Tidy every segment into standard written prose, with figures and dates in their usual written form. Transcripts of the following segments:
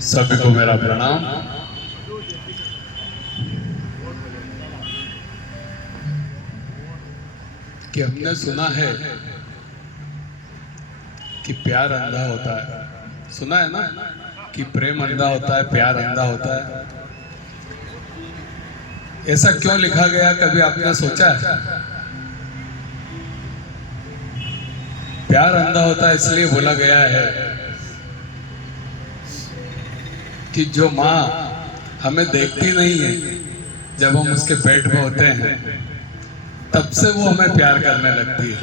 सभी को मेरा प्रणाम। कि हमने सुना है कि प्यार अंधा होता है। सुना है ना कि प्रेम अंधा होता है, प्यार अंधा होता है। ऐसा क्यों लिखा गया, कभी आपने सोचा है? प्यार अंधा होता है इसलिए बोला गया है कि जो माँ हमें देखती नहीं है, जब हम उसके पेट में होते हैं तब से वो हमें प्यार करने लगती है।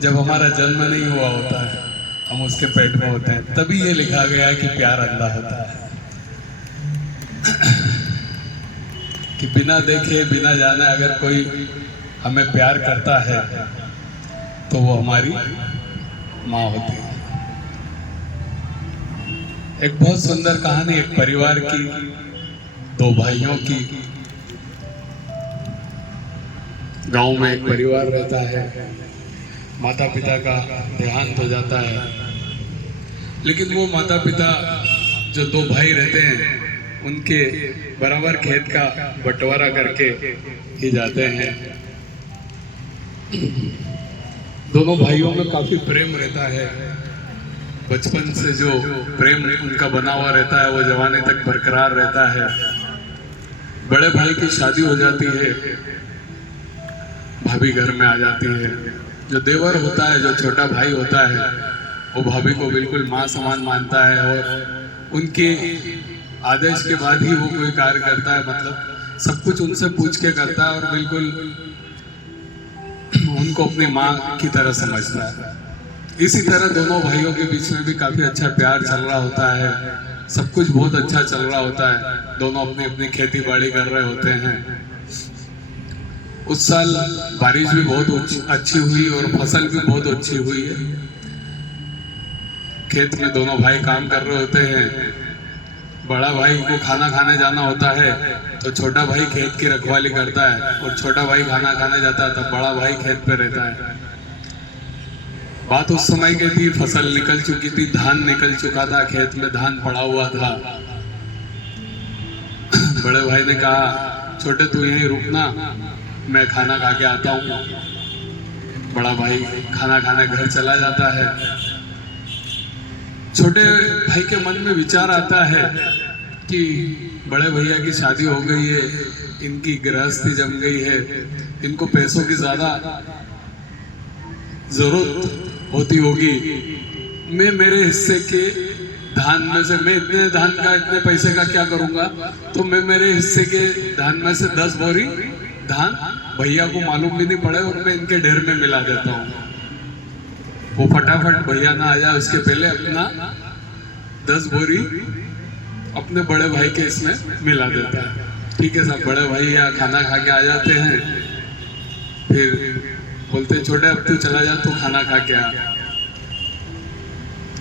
जब हमारा जन्म नहीं हुआ होता है, हम उसके पेट में होते हैं, तभी ये लिखा गया है कि प्यार अंधा होता है। कि बिना देखे बिना जाने अगर कोई हमें प्यार करता है तो वो हमारी माँ होती है। एक बहुत सुंदर कहानी, एक परिवार की, दो भाइयों की। गांव में एक परिवार रहता है, माता पिता का देहांत हो जाता है, लेकिन वो माता पिता जो दो भाई रहते हैं उनके बराबर खेत का बंटवारा करके ही जाते हैं। दोनों भाइयों में काफी प्रेम रहता है। बचपन से जो प्रेम उनका बना हुआ रहता है वो जवानी तक बरकरार रहता है। बड़े भाई की शादी हो जाती है, भाभी घर में आ जाती है। जो देवर होता है, जो छोटा भाई होता है, वो भाभी को बिल्कुल माँ समान मानता है और उनके आदेश के बाद ही वो कोई कार्य करता है। मतलब सब कुछ उनसे पूछ के करता है और बिल्कुल उनको अपनी माँ की तरह समझता है। इसी तरह दोनों भाइयों के बीच में भी काफी अच्छा प्यार चल रहा होता है, सब कुछ बहुत अच्छा चल रहा होता है। दोनों अपनी अपनी खेती बाड़ी कर रहे होते हैं। उस साल बारिश भी बहुत अच्छी हुई और फसल भी बहुत अच्छी हुई है। खेत में दोनों भाई काम कर रहे होते हैं। बड़ा भाई को खाना खाने जाना होता है तो छोटा भाई खेत की रखवाली करता है, और छोटा भाई खाना खाने जाता है तब बड़ा भाई खेत पे रहता है। बात उस समय की थी, फसल निकल चुकी थी, धान निकल चुका था, खेत में धान पड़ा हुआ था। बड़े भाई ने कहा, छोटे तू यहीं रुकना, मैं खाना खा के आता हूँ। बड़ा भाई खाना खाने घर चला जाता है। छोटे भाई के मन में विचार आता है कि बड़े भैया की शादी हो गई है, इनकी गृहस्थी जम गई है, इनको पैसों की ज्यादा जरूरत होती होगी। मैं मेरे हिस्से के धान में से, मैं इतने धान का, इतने पैसे का क्या करूंगा, तो मैं मेरे हिस्से के धान में से 10 बोरी धान भैया को मालूम भी नहीं पड़े और मैं इनके ढेर में मिला देता हूँ। वो फटाफट भैया ना आ जाए उसके पहले अपना 10 बोरी अपने बड़े भाई के इसमें मिला देता है। ठीक है साहब, बड़े भाई यहाँ खाना खा के आ जाते हैं। फिर बोलते, छोटे अब तू चला जा, तू खाना खा के आ।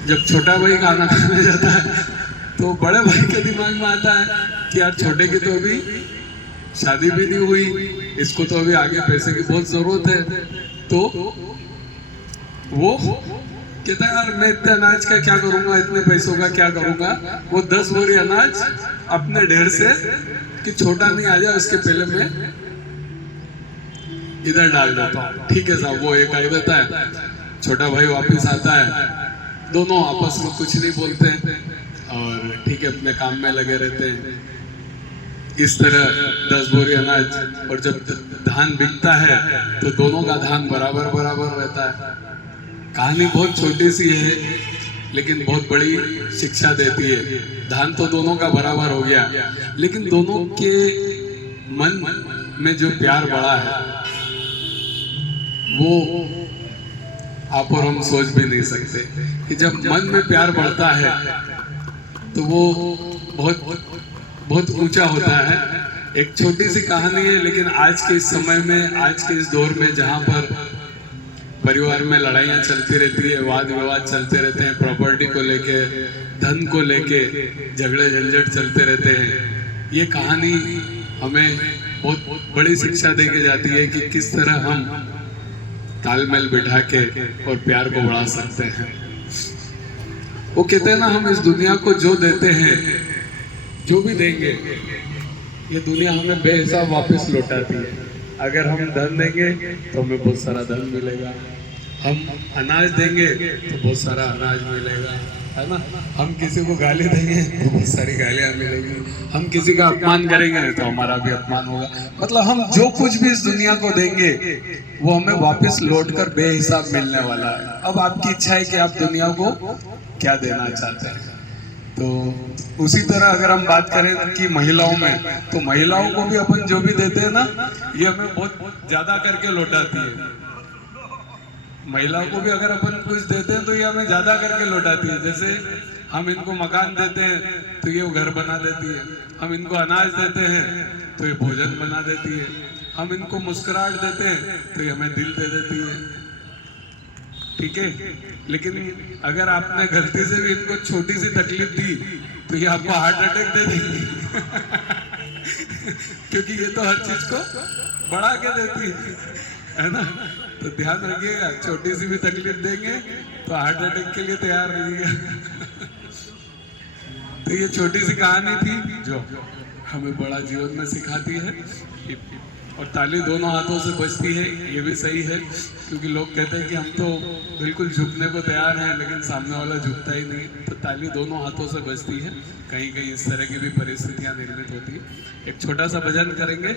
जब छोटा भाई खाना खाने जाता है तो बड़े भाई के दिमाग में आता है कि यार छोटे की तो अभी शादी भी नहीं हुई, इसको तो अभी आगे पैसे की बहुत जरूरत है। तो वो कहता है, यार मैं इतने अनाज का क्या करूंगा, इतने पैसों का क्या करूंगा। वो 10 बोरी अनाज अपने ढेर से, कि छोटा नहीं आ जाए उसके पहले मैं इधर डाल देता हूँ। ठीक है साहब, वो एक कर देता है। छोटा भाई वापस आता है, दोनों आपस में कुछ नहीं बोलते और ठीक है अपने काम में लगे रहते हैं। इस तरह 10 बोरी अनाज, और जब धान बिकता है तो दोनों का धान बराबर बराबर रहता है। कहानी बहुत छोटी सी है लेकिन बहुत बड़ी शिक्षा देती है। धान तो दोनों का बराबर हो गया, लेकिन दोनों के मन में जो प्यार बढ़ा है वो आप और हम सोच भी नहीं सकते। कि जब मन में प्यार बढ़ता है तो वो बहुत बहुत ऊंचा होता है। एक छोटी सी कहानी है, लेकिन आज के इस समय में, आज के इस दौर में जहाँ पर परिवार में लड़ाइयाँ चलती रहती है, वाद विवाद चलते रहते हैं, प्रॉपर्टी को लेके, धन को लेके झगड़े झंझट चलते रहते हैं, ये कहानी हमें बहुत बड़ी शिक्षा दे के जाती है कि किस तरह हम तालमेल बिठा के और प्यार को बढ़ा सकते हैं। वो कहते हैं ना, हम इस दुनिया को जो देते हैं, जो भी देंगे, ये दुनिया हमें बेहिसाब वापस लौटाती है। अगर हम धन देंगे तो हमें बहुत सारा धन मिलेगा, हम अनाज देंगे तो बहुत सारा अनाज मिलेगा, है ना। हम किसी को गाली देंगे तो बहुत सारी गालियां मिलेगी, हम किसी का अपमान करेंगे तो हमारा भी अपमान होगा। मतलब हम जो कुछ भी इस दुनिया को देंगे वो हमें वापस लौट कर बेहिसाब मिलने वाला है। अब आपकी इच्छा है कि आप दुनिया को क्या देना चाहते हैं। तो उसी तरह अगर हम बात करें कि महिलाओं में, तो महिलाओं को भी अपन जो भी देते हैं ना, ये हमें बहुत ज्यादा करके लौटाती है। महिलाओं को भी अगर अपन कुछ देते हैं तो ये हमें ज्यादा करके लौटाती है। जैसे हम इनको मकान देते हैं तो ये घर बना देती है, हम इनको अनाज देते हैं तो ये भोजन बना देती है, हम इनको मुस्कुराहट देते हैं तो ये हमें दिल दे देती है। ठीक है, लेकिन अगर आपने गलती से भी इनको छोटी सी तकलीफ दी तो ये आपको हार्ट अटैक दे देगी क्योंकि ये तो हर चीज को बढ़ा के देती है ना। तो ध्यान रखिएगा, छोटी सी भी तकलीफ देंगे तो हार्ट अटैक के लिए तैयार रहिएगा। तो ये छोटी सी कहानी थी जो हमें बड़ा जीवन में सिखाती है। और ताली दोनों हाथों से बजती है, ये भी सही है, क्योंकि लोग कहते हैं कि हम तो बिल्कुल झुकने को तैयार हैं लेकिन सामने वाला झुकता ही नहीं। तो ताली दोनों हाथों से बजती है, कहीं कहीं इस तरह की भी परिस्थितियां निर्मित होती है। एक छोटा सा भजन करेंगे।